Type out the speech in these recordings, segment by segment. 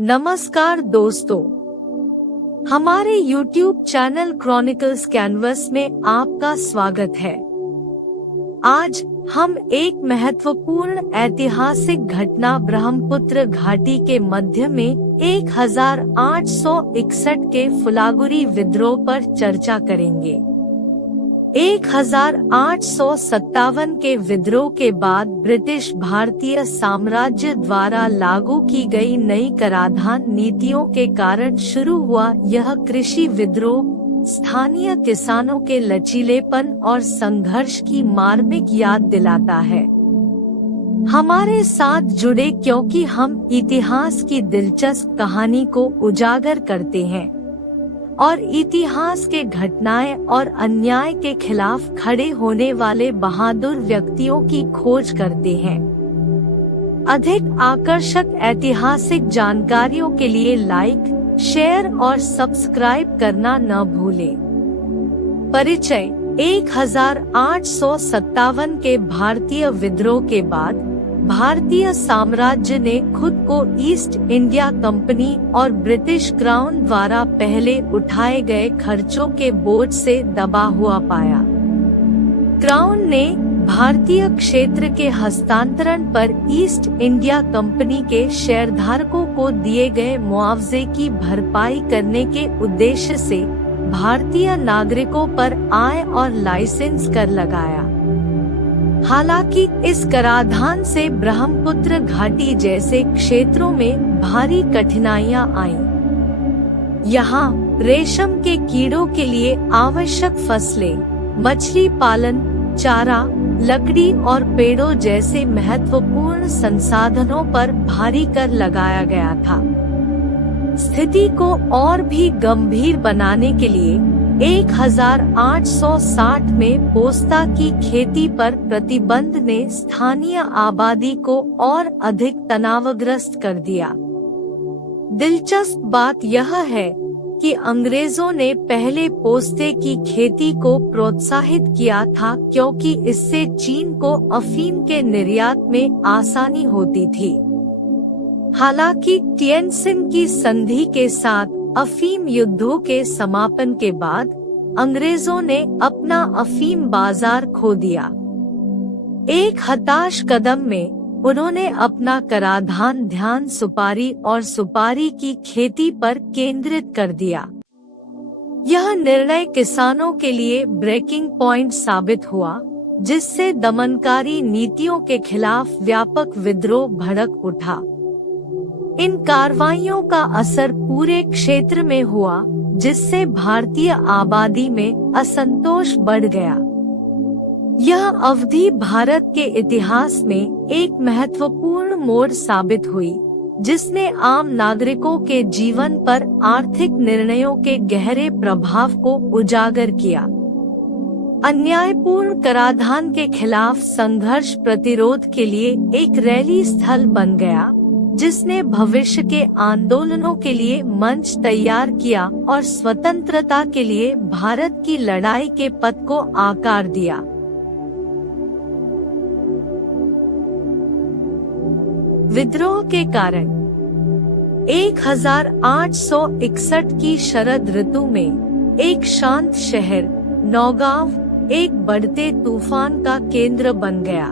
नमस्कार दोस्तों, हमारे YouTube चैनल क्रॉनिकल्स कैनवस में आपका स्वागत है। आज हम एक महत्वपूर्ण ऐतिहासिक घटना ब्रह्मपुत्र घाटी के मध्य में 1861 के फुलागुरी विद्रोह पर चर्चा करेंगे। 1857 के विद्रोह के बाद ब्रिटिश भारतीय साम्राज्य द्वारा लागू की गई नई कराधान नीतियों के कारण शुरू हुआ यह कृषि विद्रोह स्थानीय किसानों के लचीलेपन और संघर्ष की मार्मिक याद दिलाता है। हमारे साथ जुड़े क्योंकि हम इतिहास की दिलचस्प कहानी को उजागर करते हैं और इतिहास के घटनाएं और अन्याय के खिलाफ खड़े होने वाले बहादुर व्यक्तियों की खोज करते हैं। अधिक आकर्षक ऐतिहासिक जानकारियों के लिए लाइक, शेयर और सब्सक्राइब करना न भूलें। परिचय। 1857 के भारतीय विद्रोह के बाद भारतीय साम्राज्य ने खुद को ईस्ट इंडिया कंपनी और ब्रिटिश क्राउन द्वारा पहले उठाए गए खर्चों के बोझ से दबा हुआ पाया। क्राउन ने भारतीय क्षेत्र के हस्तांतरण पर ईस्ट इंडिया कंपनी के शेयरधारकों को दिए गए मुआवजे की भरपाई करने के उद्देश्य से भारतीय नागरिकों पर आय और लाइसेंस कर लगाया। हालांकि इस कराधान से ब्रह्मपुत्र घाटी जैसे क्षेत्रों में भारी कठिनाइयां आईं। यहाँ रेशम के कीड़ों के लिए आवश्यक फसलें, मछली पालन, चारा, लकड़ी और पेड़ों जैसे महत्वपूर्ण संसाधनों पर भारी कर लगाया गया था। स्थिति को और भी गंभीर बनाने के लिए 1860 में पोस्ता की खेती पर प्रतिबंध ने स्थानीय आबादी को और अधिक तनावग्रस्त कर दिया। दिलचस्प बात यह है कि अंग्रेजों ने पहले पोस्ते की खेती को प्रोत्साहित किया था क्योंकि इससे चीन को अफीम के निर्यात में आसानी होती थी। हालांकि टिएनसिन की संधि के साथ अफीम युद्धों के समापन के बाद अंग्रेजों ने अपना अफीम बाजार खो दिया। एक हताश कदम में उन्होंने अपना कराधान ध्यान सुपारी और सुपारी की खेती पर केंद्रित कर दिया। यह निर्णय किसानों के लिए ब्रेकिंग पॉइंट साबित हुआ, जिससे दमनकारी नीतियों के खिलाफ व्यापक विद्रोह भड़क उठा। इन कार्रवाइयों का असर पूरे क्षेत्र में हुआ, जिससे भारतीय आबादी में असंतोष बढ़ गया। यह अवधि भारत के इतिहास में एक महत्वपूर्ण मोड़ साबित हुई, जिसने आम नागरिकों के जीवन पर आर्थिक निर्णयों के गहरे प्रभाव को उजागर किया। अन्यायपूर्ण कराधान के खिलाफ संघर्ष प्रतिरोध के लिए एक रैली स्थल बन गया, जिसने भविष्य के आंदोलनों के लिए मंच तैयार किया और स्वतंत्रता के लिए भारत की लड़ाई के पथ को आकार दिया। विद्रोह के कारण 1861 की शरद ऋतु में एक शांत शहर नौगांव एक बढ़ते तूफान का केंद्र बन गया।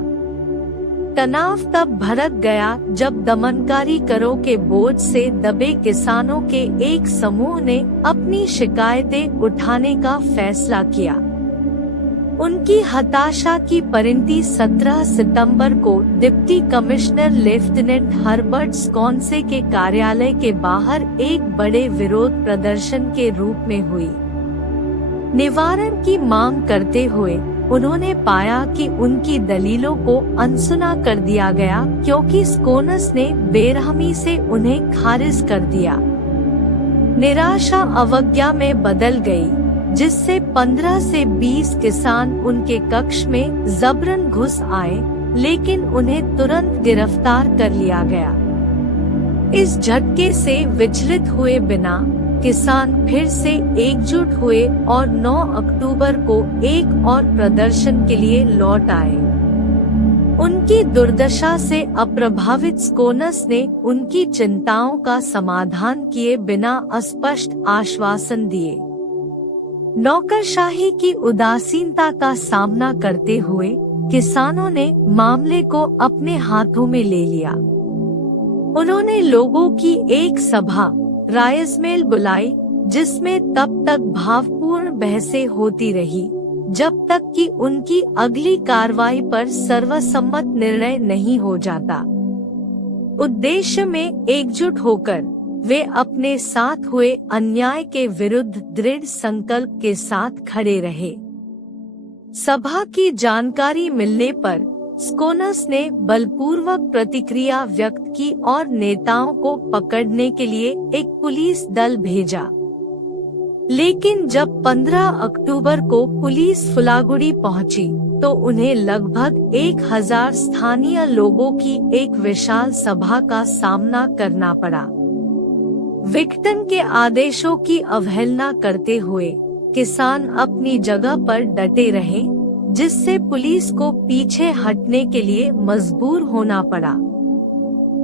तनाव तब भड़क गया जब दमनकारी करों के बोझ से दबे किसानों के एक समूह ने अपनी शिकायतें उठाने का फैसला किया। उनकी हताशा की परिणति 17 सितंबर को डिप्टी कमिश्नर लेफ्टिनेंट हर्बर्ट स्कॉन्से के कार्यालय के बाहर एक बड़े विरोध प्रदर्शन के रूप में हुई। निवारण की मांग करते हुए उन्होंने पाया कि उनकी दलीलों को अनसुना कर दिया गया क्योंकि स्कोनस ने बेरहमी से उन्हें खारिज कर दिया। निराशा अवज्ञा में बदल गई, जिससे 15 से 20 किसान उनके कक्ष में जबरन घुस आए, लेकिन उन्हें तुरंत गिरफ्तार कर लिया गया। इस झटके से विचलित हुए बिना किसान फिर से एकजुट हुए और 9 अक्टूबर को एक और प्रदर्शन के लिए लौट आए। उनकी दुर्दशा से अप्रभावित स्कोनस ने उनकी चिंताओं का समाधान किए बिना अस्पष्ट आश्वासन दिए। नौकरशाही की उदासीनता का सामना करते हुए किसानों ने मामले को अपने हाथों में ले लिया। उन्होंने लोगों की एक सभा राइजमेल बुलाई, जिसमें तब तक भावपूर्ण बहसें होती रही जब तक कि उनकी अगली कार्रवाई पर सर्वसम्मत निर्णय नहीं हो जाता। उद्देश्य में एकजुट होकर वे अपने साथ हुए अन्याय के विरुद्ध दृढ़ संकल्प के साथ खड़े रहे। सभा की जानकारी मिलने पर स्कोनस ने बलपूर्वक प्रतिक्रिया व्यक्त की और नेताओं को पकड़ने के लिए एक पुलिस दल भेजा। लेकिन जब 15 अक्टूबर को पुलिस फुलागुड़ी पहुंची, तो उन्हें लगभग 1000 स्थानीय लोगों की एक विशाल सभा का सामना करना पड़ा। विघटन के आदेशों की अवहेलना करते हुए किसान अपनी जगह पर डटे रहे, जिससे पुलिस को पीछे हटने के लिए मजबूर होना पड़ा।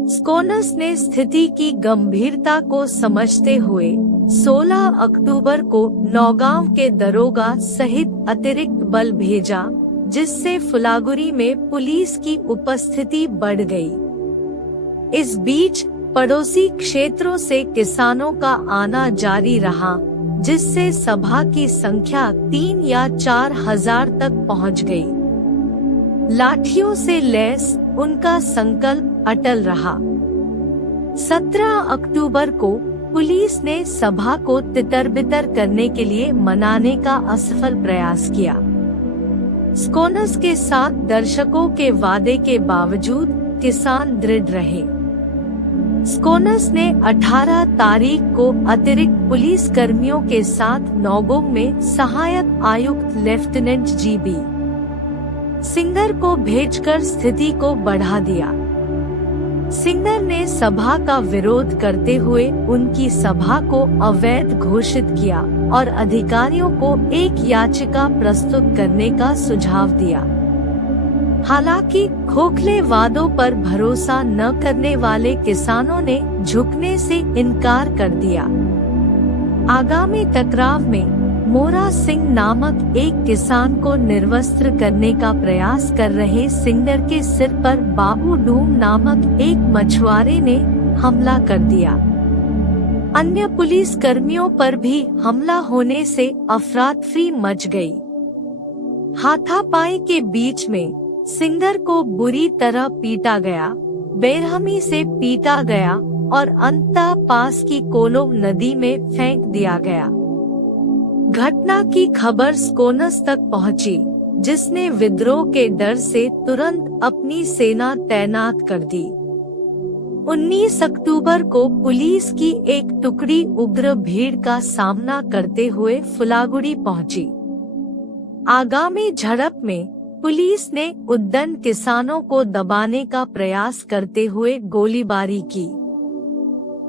स्कोनस ने स्थिति की गंभीरता को समझते हुए 16 अक्टूबर को नौगांव के दरोगा सहित अतिरिक्त बल भेजा, जिससे फुलागुड़ी में पुलिस की उपस्थिति बढ़ गई। इस बीच पड़ोसी क्षेत्रों से किसानों का आना जारी रहा, जिससे सभा की संख्या 3 या 4 हजार तक पहुंच गई। लाठियों से लैस उनका संकल्प अटल रहा। 17 अक्टूबर को पुलिस ने सभा को तितर-बितर करने के लिए मनाने का असफल प्रयास किया। स्कोनस के साथ दर्शकों के वादे के बावजूद किसान दृढ़ रहे। स्कोनस ने 18 तारीख को अतिरिक्त पुलिस कर्मियों के साथ नौगोंग में सहायक आयुक्त लेफ्टिनेंट जीबी सिंगर को भेजकर स्थिति को बढ़ा दिया। सिंगर ने सभा का विरोध करते हुए उनकी सभा को अवैध घोषित किया और अधिकारियों को एक याचिका प्रस्तुत करने का सुझाव दिया। हालांकि खोखले वादों पर भरोसा न करने वाले किसानों ने झुकने से इनकार कर दिया। आगामी टकराव में मोरा सिंह नामक एक किसान को निर्वस्त्र करने का प्रयास कर रहे सिंगर के सिर पर बाबू डूम नामक एक मछुआरे ने हमला कर दिया। अन्य पुलिस कर्मियों पर भी हमला होने से अफरा-तफरी मच गई। हाथापाई के बीच में सिंगर को बुरी तरह पीटा गया, बेरहमी से पीटा गया और अंततः पास की कोलोम नदी में फेंक दिया गया। घटना की खबर स्कोनस तक पहुंची, जिसने विद्रोह के डर से तुरंत अपनी सेना तैनात कर दी। 19 अक्टूबर को पुलिस की एक टुकड़ी उग्र भीड़ का सामना करते हुए फुलागुड़ी पहुंची। आगामी झड़प में पुलिस ने उद्दंड किसानों को दबाने का प्रयास करते हुए गोलीबारी की।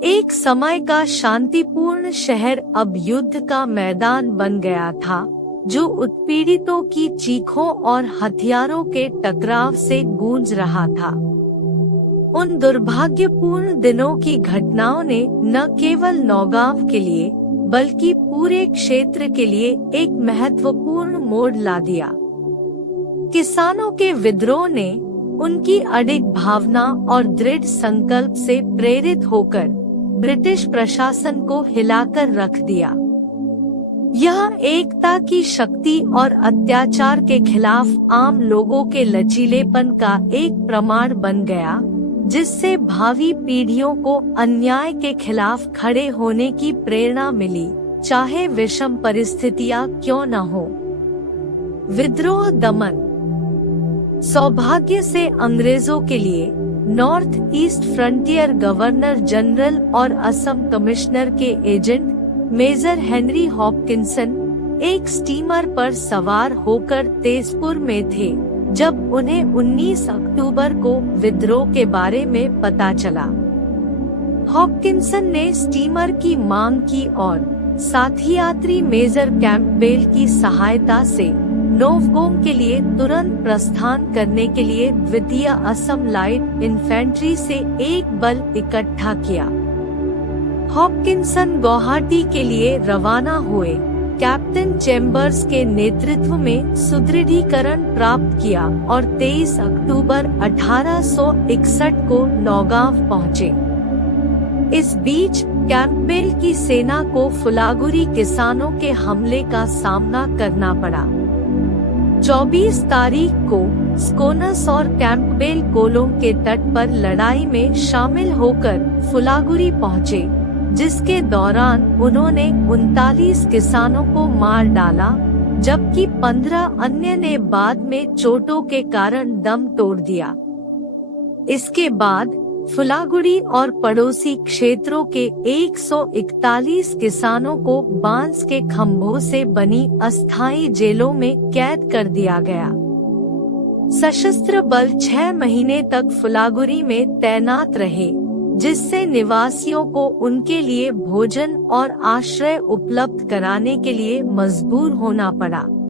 एक समय का शांतिपूर्ण शहर अब युद्ध का मैदान बन गया था, जो उत्पीड़ितों की चीखों और हथियारों के टकराव से गूंज रहा था। उन दुर्भाग्यपूर्ण दिनों की घटनाओं ने न केवल नौगांव के लिए बल्कि पूरे क्षेत्र के लिए एक महत्वपूर्ण मोड़ ला दिया। किसानों के विद्रोह ने उनकी अडिग भावना और दृढ़ संकल्प से प्रेरित होकर ब्रिटिश प्रशासन को हिलाकर रख दिया। यह एकता की शक्ति और अत्याचार के खिलाफ आम लोगों के लचीलेपन का एक प्रमाण बन गया, जिससे भावी पीढ़ियों को अन्याय के खिलाफ खड़े होने की प्रेरणा मिली, चाहे विषम परिस्थितियां क्यों न हो। विद्रोह दमन। सौभाग्य से अंग्रेजों के लिए north east frontier governor general और असम कमिश्नर के एजेंट मेजर हेनरी हॉपकिंसन एक स्टीमर पर सवार होकर तेजपुर में थे, जब उन्हें 19 अक्टूबर को विद्रोह के बारे में पता चला। हॉपकिंसन ने स्टीमर की मांग की और साथी यात्री मेजर कैंपबेल की सहायता से नोवगोम के लिए तुरंत प्रस्थान करने के लिए द्वितीय असम लाइट इन्फेंट्री से एक बल इकट्ठा किया। हॉपकिंसन गुवाहाटी के लिए रवाना हुए। कैप्टन चेम्बर्स के नेतृत्व में सुदृढ़ीकरण प्राप्त किया और 23 अक्टूबर 1861 को नौगांव पहुँचे। इस बीच कैंपबेल की सेना को फुलागुरी किसानों के हमले का सामना करना पड़ा। 24 तारीख को स्कोनस और कैंपबेल कोलों के तट पर लड़ाई में शामिल होकर फुलागुरी पहुँचे, जिसके दौरान उन्होंने 39 किसानों को मार डाला, जबकि 15 अन्य ने बाद में चोटों के कारण दम तोड़ दिया। इसके बाद फुलागुड़ी और पड़ोसी क्षेत्रों के 141 किसानों को बांस के खंभों से बनी अस्थायी जेलों में कैद कर दिया गया। सशस्त्र बल 6 महीने तक फुलागुड़ी में तैनात रहे, जिससे निवासियों को उनके लिए भोजन और आश्रय उपलब्ध कराने के लिए मजबूर होना पड़ा।